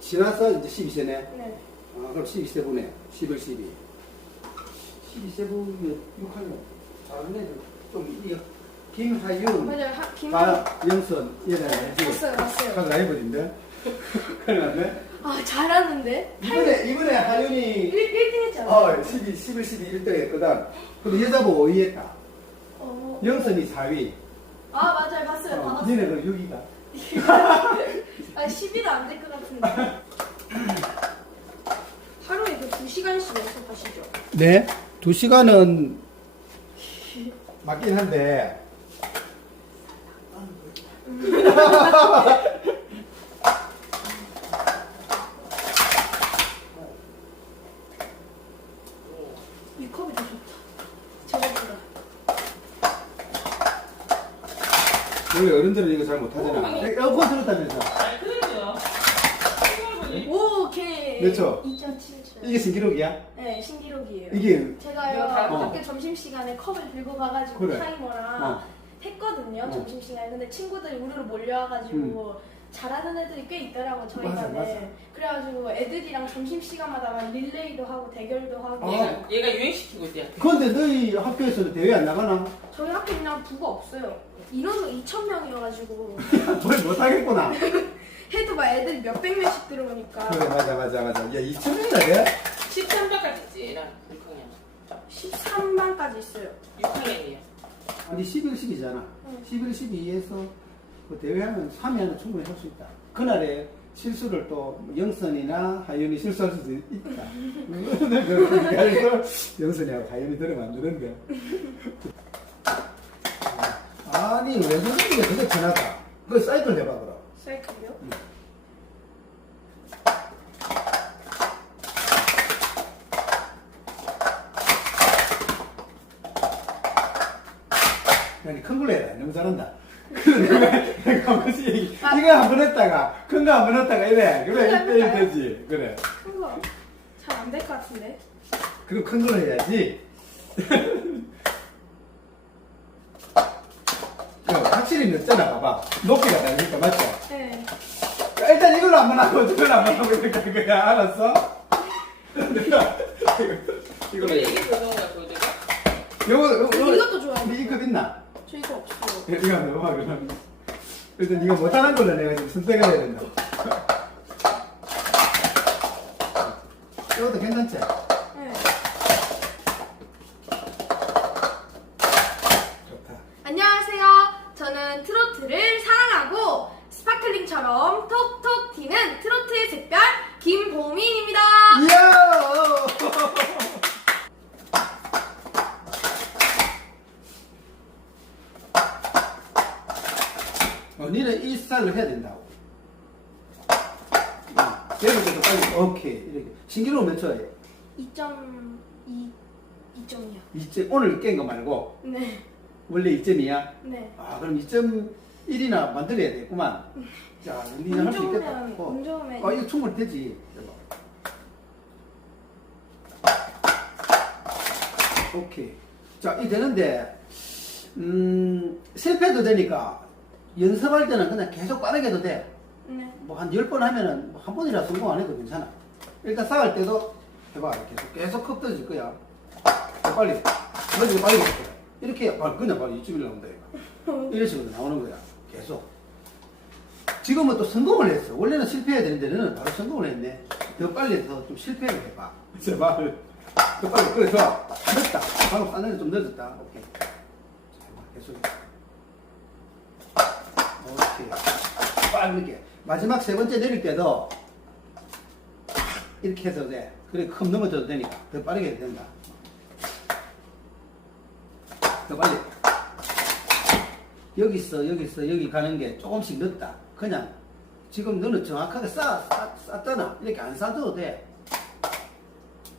지나서 이제 12세네. 네. 아, 그럼 12세 보내. 11, 12. 12세 보면 6학년. 작은 애들 좀, 이 김하윤, 맞아요. 하, 김. 박영선, 얘네? 봤어요, 봤어요. 각 라이벌인데? 큰일 났네. 아, 잘하는데? 이번에, 이번에 하윤이 1, 1등 했잖아. 어, 12, 11, 12, 1등 했거든. 근데 여자부 5위 했다. 어. 영선이 4위. 아, 맞아요. 봤어요. 어, 받았어요. 니네 그 6위가. 아, 10일은 안 될 것 같은데. 하루에 그 2시간씩 연습하시죠? 네. 2시간은 맞긴 한데. 이 컵이 더 좋다. 저거보다. 원래 어른들은 이거 잘 못하잖아. 에어컨 틀었다면서. 아, 그럼요. 오, 오케이. 몇 초? 2.7초. 이게 신기록이야? 네, 신기록이에요. 이게, 제가요, 어. 학교 점심 시간에 컵을 들고 가가지고 그래. 타이머랑 어. 했거든요, 어. 점심 시간에. 근데 친구들이 우리로 몰려와가지고 잘하는 애들이 꽤 있더라고, 저희 맞아, 반에. 맞아. 그래가지고 애들이랑 점심 시간마다 막 릴레이도 하고 대결도 하고. 어. 얘가, 얘가 유행시키고 있대. 근데 너희 학교에서는 대회 안 나가나? 저희 학교 그냥 부가 없어요. 인원수 2,000명이어가지고. 뭘 못하겠구나. 해도 막 애들이 몇백 명씩 들어오니까. 그래, 맞아, 맞아, 맞아. 야, 2천 명이나 돼? 13반까지 있지, 얘랑 6학년. 13반까지 있어요. 6학년이에요. 아니, 11, 12잖아. 응. 11, 12에서 그 대회하면 3위하면 충분히 할 수 있다. 그날에 실수를 또 영선이나 하윤이 실수할 수도 있다. 그래서 영선이하고 하윤이 들으면 안 되는데. 아니, 왜 선생님이 그게 편하다. 그 사이클 해봐, 그럼. 사이클이요? 아니, 큰 걸로 해라. 너무 잘한다. 그래, 내가, 내가 한 번씩 얘기, 이거 한 번 했다가, 큰 거 한 번 했다가 이래. 그래, 큰거 1대1 해볼까요? 되지. 그래. 그거 잘 안 될 것 같은데. 그럼 큰걸 해야지. 야, 확실히 늦잖아, 봐봐. 높이가 다르니까, 맞죠? 네. 자, 일단 이걸로 한번 하고, 저걸로 한번 하고, 이렇게 할 거야. 알았어? 내가, 이걸로. 그래, 이게 그런 거야, 그거. 요거, 요거, 요거. 이것도 좋아요. 근데 이거 있나? 저 이거 없어요. 야, 이거 한번 해봐, 그럼. 일단 이거 못하는 걸로 내가 지금 선택을 해야 된다. 이것도 괜찮지? 네. 좋다. 안녕하세요. 저는 트로트를 사랑하고 스파클링처럼 톡톡 튀는 트로트의 샛별 김보민입니다. 이야! 어, 니는 이 스타일로 해야 된다고. 빨리, 오케이. 이렇게. 신기록 몇 초야? 2.2 2점이요. 2점, 오늘 깬 거 말고, 네. 원래 2점이야? 네. 아, 그럼 2.1이나 만들어야 되겠구만. 자, 니는 할수운 있겠다. 좋으면 어. 운 좋으면 아, 이거 충분히 되지. 오케이. 자, 이 되는데, 음, 실패도 되니까, 연습할 때는 그냥 계속 빠르게 해도 돼. 네. 뭐한 10번 하면은 한 번이라 성공 안 해도 괜찮아. 일단 쌓을 때도 해봐. 계속, 계속 컵 떨어질 거야. 더 빨리. 너희가 빨리. 이렇게, 바 그냥 바로 이쯤이 나온다, 이거. 이런 식으로 나오는 거야. 계속. 지금은 또 성공을 했어. 원래는 실패해야 되는데 너는 바로 성공을 했네. 더 빨리 해서 좀 실패를 해봐. 제발. 더 빨리. 그래, 좋아. 늦다. 방금 쌌는데 좀 늦었다. 오케이. 계속. 오케이. 빠르게. 마지막 세 번째 내릴 때도 이렇게 해도 돼. 그래, 컵 넘어져도 되니까. 더 빠르게 해도 된다. 더 빨리. 여기 있어, 여기 있어, 여기 가는 게 조금씩 늦다. 그냥 지금 너는 정확하게 쌓, 쌓, 쌓잖아. 이렇게 안 쌓아도 돼.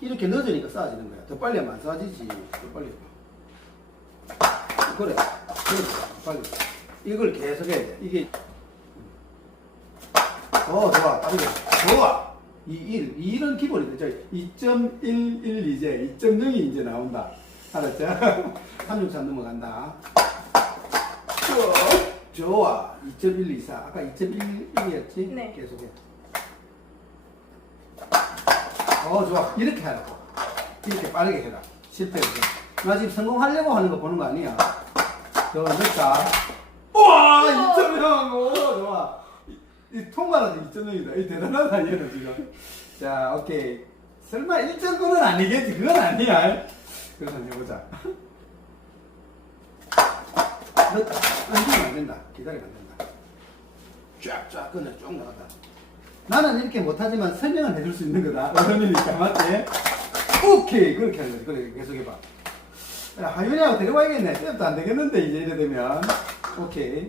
이렇게 늦으니까 쌓아지는 거야. 더 빨리 하면 안 쌓아지지. 더 빨리. 그래. 그래. 빨리. 이걸 계속 해야 돼. 이게. 어, 좋아. 빠르게. 좋아. 이 1. 이 1은 기본이다. 저2.11 이제 2.0이 이제 나온다. 알았죠? 363 넘어간다. 좋아. 좋아. 2.124. 아까 2.11이었지? 네. 계속해. 어, 좋아. 이렇게 하라고. 이렇게 빠르게 해라. 실패해도. 나 지금 성공하려고 하는 거 보는 거 아니야. 저, 넣자. 우와! 2.0! 오, 좋아. 이, 이 통과라도 2.0이다. 이 대단하다, 얘는 지금. 자, 오케이. 설마 1.9는 아니겠지? 그건 아니야. 그래서 한번 해보자. 안주면 안 된다. 기다리면 안 된다. 쫙쫙 끊어 쭉 나갔다. 나는 이렇게 못하지만 설명은 해줄 수 있는 거다. 어른이니까 맞지? 오케이 그렇게 하는 거지. 그래 계속 해봐. 야, 하윤이하고 데려와야겠네. 쌤도 안 되겠는데 이제 이래 되면 오케이.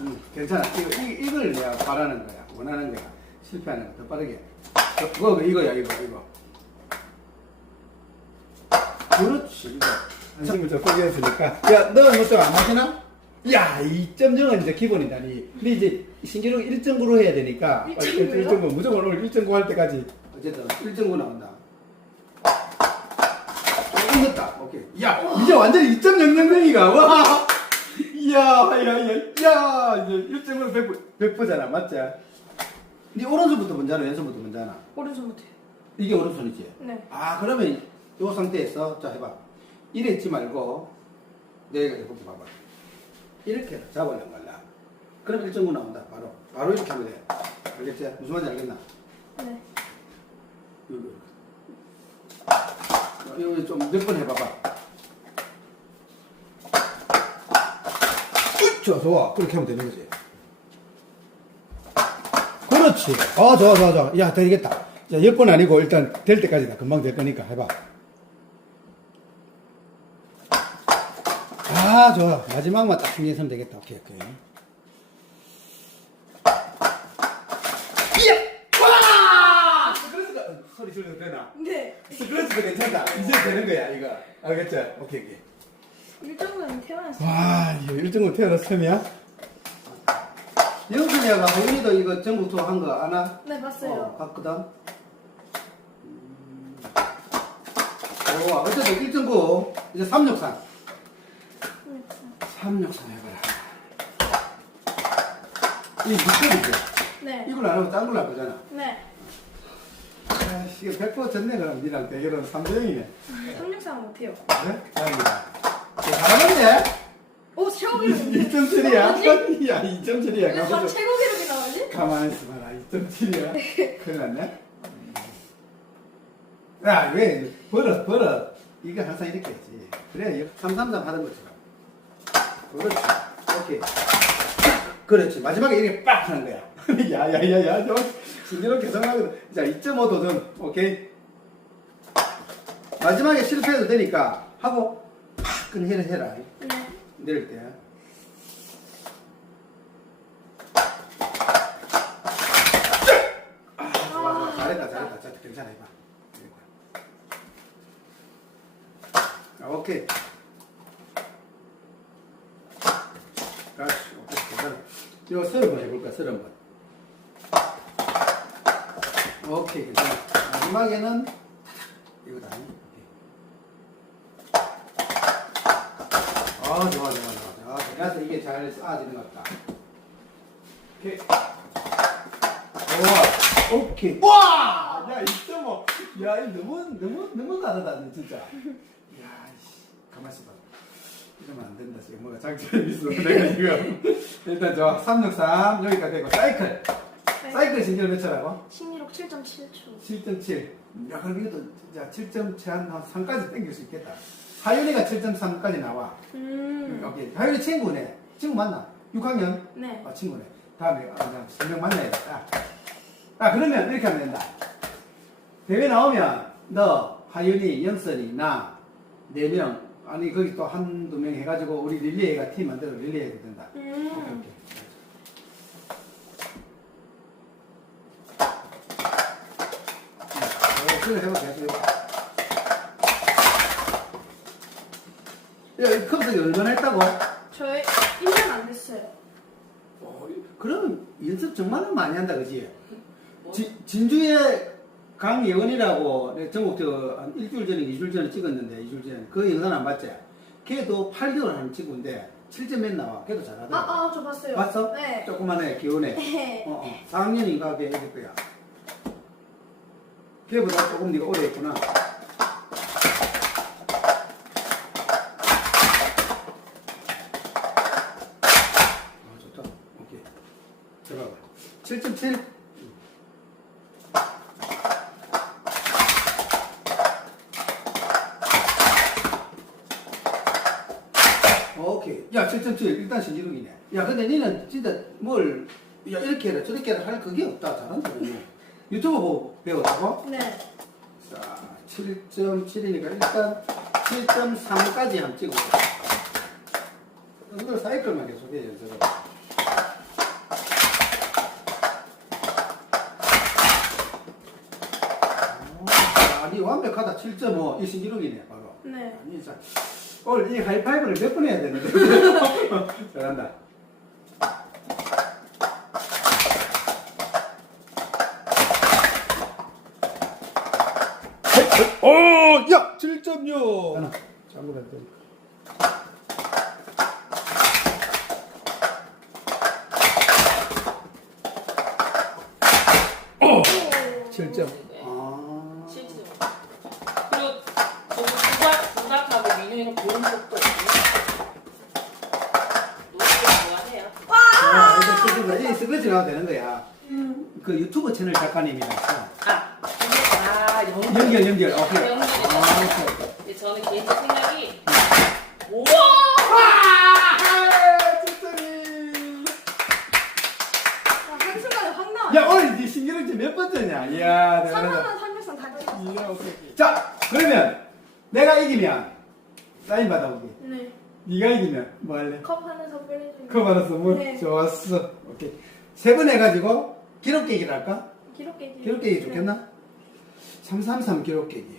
음, 괜찮아. 이거 이, 이걸 내가 바라는 거야. 원하는 거야. 실패하는 거 더 빠르게. 저, 그거 이거야 이거 이거. 그렇지 이거. 안심을 저 포기했으니까. 야, 너는 뭐좀 안 마시나? 야, 2.0은 이제 기본이다. 니. 근데 이제 신기록 1.9로 해야 되니까. 1.9 요? 1.9 무조건 오늘 1.9할 때까지. 어쨌든 1.9 나온다. 조금 늦다. 오케이. 야, 이제 완전히 2.000이가. 와! 이야, 야, 야, 야, 이제 1.9는 100%, 100%잖아. 맞지? 니 오른손부터 먼저 하나, 왼손부터 먼저 하나. 오른손부터요. 이게 오른손이지? 네. 아 그러면 이 상태에서 자 해봐 이래 있지 말고 내가 이렇게 봐봐 이렇게 잡으려고 말라 그럼 1.9 나온다 바로 바로 이렇게 하면 돼 알겠지? 무슨 말인지 알겠나? 네. 이거 이거 좀몇 번 해봐봐 좋아 좋아. 그렇게 하면 되는 거지. 그렇지. 아 좋아 좋아 좋아. 야 되겠다. 자 10번 아니고 일단 될 때까지 다. 금방 될 거니까 해봐. 아 좋아. 마지막만 딱 쓰면 되겠다. 오케이 오케이. 소리 줄여도 되나? 네. 스크래치도 괜찮다. 이제 되는 거야 이거. 알겠지 오케이 오케이 1정도는 태어났어요. 와 이거 1등으로 태어났으면 영순이가 하윤이도 이거 전부 투어 한거 아나? 네, 봤어요. 어, 봤거든. 음. 오, 어쨌든 1.9 이제 363 363 해봐라 이 밑줄이지 네. 이걸 안 하면 딴 걸로 할 거잖아 네. 아씨 이거 100% 졌네 그럼 니랑 대결은 3대0이네 363 못해요. 그래? 다행이다 잘하는데? 오, 최고 기록. 2.7이야 야 2.7이야 왜다 최고 기록이 나오지? 가만히 있어봐라. 2.7이야. 큰일 났네. 야, 왜, 버릇, 버릇. 이거 항상 이렇게 했지. 그래, 333 하던 것처럼. 그렇지. 오케이. 그렇지. 마지막에 이렇게 빡 하는 거야. 야, 야, 야, 야, 저, 신기록 개성하거든. 자, 2.5 도전. 오케이. 마지막에 실패해도 되니까 하고, 팍, 그냥 해라, 해라. 네. 내릴 때. 아, 좋아, 좋아. 잘했다, 잘했다. 자, 괜찮아, 해봐. 아, 오케이. 그렇지, 오케이, 괜찮아. 이거 서른 번 해볼까, 서른 번. 오케이, 괜찮아. 마지막에는, 이거다. 오케이. 아, 좋아, 좋아, 좋아. 아, 그래서 이게 잘 쏴지는 것 같다. 오케이. 좋아. 오케이. 와! 야, 2.5. 야, 이 너무, 너무, 너무 다르다, 진짜. 야, 씨. 가만있어 봐. 이러면 안 된다, 지금. 뭐가 장점이 있어. 내가 지금. 일단 저, 363, 여기까지 되고, 사이클. 사이클 신기를 몇 차라고? 신기록 7.7초. 7.7. 야, 그럼 이것도 진짜 7.7한 3까지 땡길 수 있겠다. 하윤이가 7.3까지 나와. 음. 오케이. 하윤이 친구네. 친구 맞나? 6학년? 네. 아, 친구네. 다음에, 아, 그냥 분명 만나야겠다. 아, 그러면 이렇게 하면 된다. 대회 나오면, 너, 하윤이, 영선이, 나, 네 명, 아니, 거기 또 한두 명 해가지고, 우리 릴리에가 팀 만들어 릴리에 해도 된다. 오케이, 음. 오케이. 어, 그래, 해봐, 해봐. 야, 이 컴퓨터 얼마나 했다고? 저희 1년 안 됐어요. 어, 그럼 연습 정말 많이 한다, 그지? 지- 진주에 강예원이라고 전국 저한 일주일 전에, 이주일 전에 찍었는데, 이주일 전에. 그 영상 안 봤지? 걔도 8개월 하는 친구인데, 7점 맨 나와. 걔도 잘하더라. 아, 아, 저 봤어요. 봤어? 네. 조그만해, 귀여우네. 네. 어, 어. 4학년인가 걔 애기 거야. 걔보다 조금 네가 오래 했구나. 아, 좋다. 오케이. 들어가. 7.7. 오케이. 야, 7.7. 일단 신기록이네. 야, 근데 니는 진짜 뭘, 야, 이렇게 해라, 저렇게 해라 할 그게 없다. 잘한다. 너. 유튜브 보고 배웠다고? 네. 자, 7.7이니까 일단 7.3까지 한번 찍어. 이걸 사이클만 계속해, 연습을. 아, 니 완벽하다. 7.5. 이 신기록이네, 바로. 네. 아니, 자, 오늘 이 하이파이브를 몇 번 해야 되는데. 잘한다. 어, 야, 7.6. 하나, 잠깐만 더. 오. 7점. 네. 아. 7점. 그리고 저거 부각, 부각하고 민우이는 보는 것도 있고. 노래를 좋아해요. 아, 거야. 이 스크래치 나와도 되는 거야. 음. 그 유튜브 채널 작가님이라서. 아, 아, 연결. 연결, 연결. 오케이. 연결. 아, 오케이. 근데 저는 개인적 생각이, 우와! 아, 진짜니. 아, 한순간에 확 나와. 야, 오늘 이 신기록지 몇 번째냐? 이야, 대단하다. 상상만 삼겹살 다 찍었어. 이야, 오케이, 오케이. 자, 그러면 내가 이기면 사인 받아보기. 네. 네가 이기면 뭐 할래? 컵 하나 선물해주세요. 그거 받았어, 뭐? 네. 좋았어. 세 번 해가지고 기록 깨기를 할까? 기록 깨기. 기록 깨기 좋겠나? 333 기록 깨기.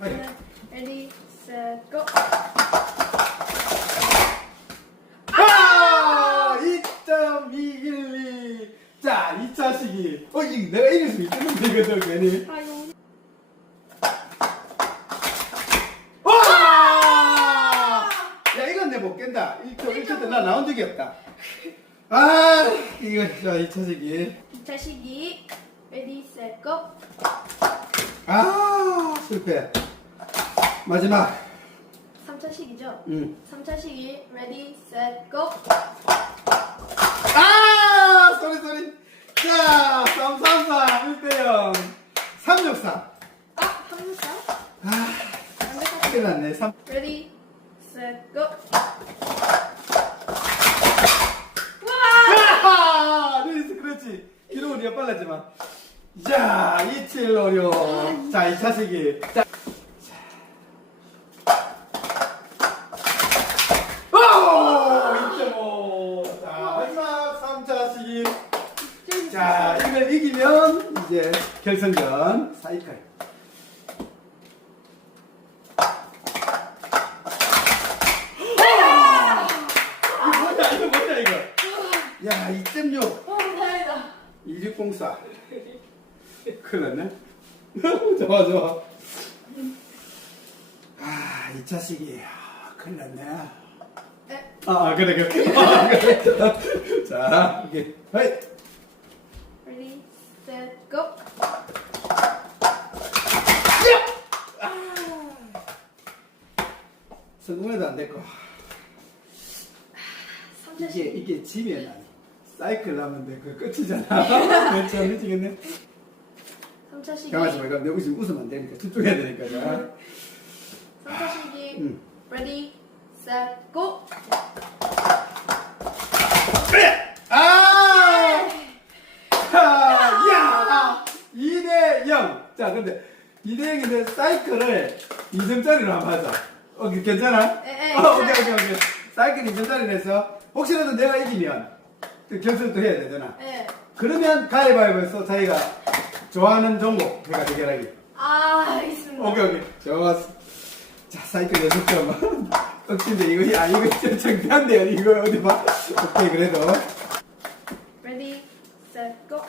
빨리. 네. 레디, 셋, 고. 아! 2.212. 자, 2차 시기. 어, 이 내가 이길 수 있는 되거든, 괜히. 아유. 와! 야, 이건 내 못 깬다. 1초, 1초 때 나 나온 적이 없다. 아, 이거, 자, 2차 시기. 2차 시기. 레디, 셋, 고. 아, 실패. 마지막. 3차 시기죠? 응. 3차 시기. 레디, 셋, 고. 아, 소리, 소리. 자, 333, 1대0. 364. 아, 삼겹살? 아. 큰일 났네. 3. 레디, 셋, 고. 와! 아하! 루이스, 그렇지. 기록은 네가 빨랐지만. 자, 2756. 자, 2차 시기. 자. 오! 2.5. 자, 마지막 3차 시기. 자, 이걸 이기면 이제 결승전 사이클. 이거 뭐냐, 이거 뭐냐, 이거. 야, 2.6. 어, 다행이다. 2604. 큰일 났네. 좋아, 좋아. 아, 2차 시기. 아, 큰일 났네. 네. 아, 아, 그래, 그래. 아, 그래. 자, 오케이. 하이. 레디, 셋, 고. 성공해도 안 됐고. 3차 이게. 이게 지면 아니. 사이클 하면 돼. 그 끝이잖아. 그렇지, 안 미치겠네. 3차 시기. 강아지 말고 내가 웃으면 웃으면 안 되니까. 집중해야 되니까. 자. 3차 시기. 응. 레디, 셋, 고. 아! 하, 야! 2대 0. 자, 근데 2대 0인데 사이클을 2점짜리로 한번 하자. 어, 괜찮아? 예, 예, 어, 오케이, 괜찮아요. 오케이, 오케이. 사이클 2점짜리로 해서 혹시라도 내가 이기면 그 결승도 해야 되잖아. 네. 그러면 가위바위보에서 자기가 좋아하는 종목 해가 대결하기. 아, 알겠습니다. 오케이, 오케이. 좋았어. 자, 사이클 6점. 억진데 이거, 아, 이거 좀 창피한데요. 이거 어디 봐. 오케이, 그래도. 레디, 셋, 고.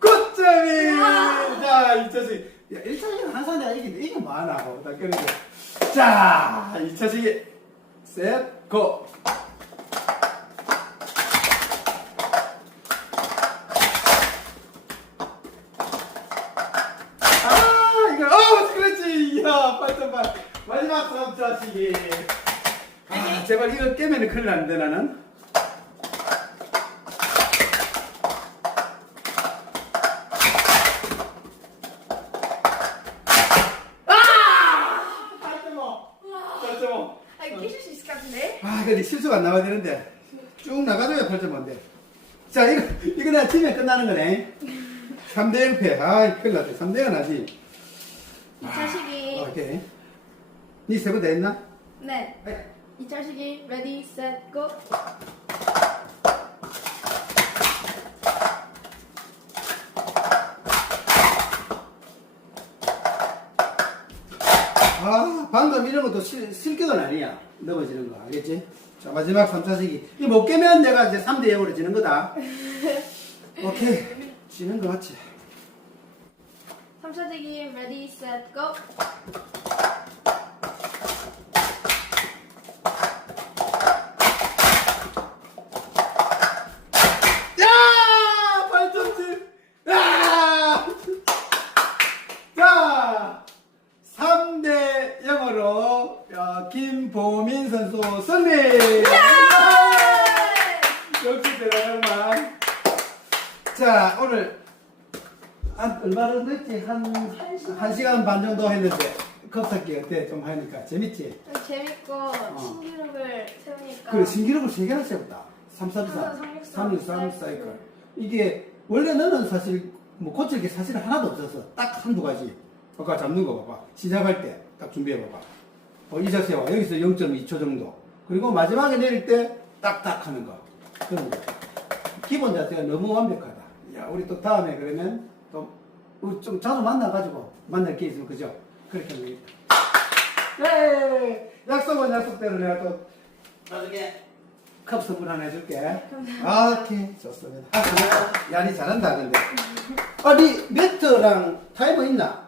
끝! 이 자식. 야, 1차식은 항상 내가 이기는데, 이게 많아. 뭐, 나 그러게. 자, 2차식이. 셋, 고. 아, 이거, 어, 그렇지. 야, 빨리빨리. 마지막 3차식이. 아, 제발 이거 깨면 큰일 나는데, 나는. 안 나와야 되는데 쭉 나가줘야 8점 안 돼. 자, 이거, 이거 내가 팀에 끝나는 거네. 3대 1패. 아이, 큰일 났다. 3대가 나지. 이 자식이. 아, 오케이. 니 세부 다 했나? 네. 네. 이 자식이 ready, 아, 방금 이런 것도 실, 실격은 아니야. 넘어지는 거. 알겠지? 자, 마지막 3차식이. 이못 깨면 내가 이제 3대 0으로 지는 거다. 오케이. 지는 거 같지? 3차지기 ready, set, go. 야! 8.7! 야! 자! 3대 0으로 김보민 선수 승리! 역시 대단한 자, 오늘 한 얼마 정도 했지? 한, 한 시간. 반 정도 했는데 컵사기 어때? 좀 하니까 재밌지? 재밌고 신기록을 세우니까 그래, 신기록을 세 개나 세웠다. 3, 3, 4. 삼, 3, 6, 3, 사이클. 이게, 원래 너는 사실, 뭐, 고칠 게 사실 하나도 없어서, 딱 한두 가지. 아까 잡는 거 봐봐. 시작할 때, 딱 준비해 봐봐. 어, 이 자세 와 여기서 0.2초 정도. 그리고 마지막에 내릴 때, 딱딱 하는 거. 그런 거. 기본 자세가 너무 완벽하다. 야, 우리 또 다음에 그러면, 또, 우리 좀 자주 만나가지고, 만날 게 있으면, 그죠? 그렇게 하면 되겠다. 예! 약속은 약속대로 내가 또, 나중에, 컵 선물 하나 해줄게. 아, 오케이. 좋습니다. 아, 그래. 야, 니 잘한다, 근데. 아, 니 매트랑 타이머 있나?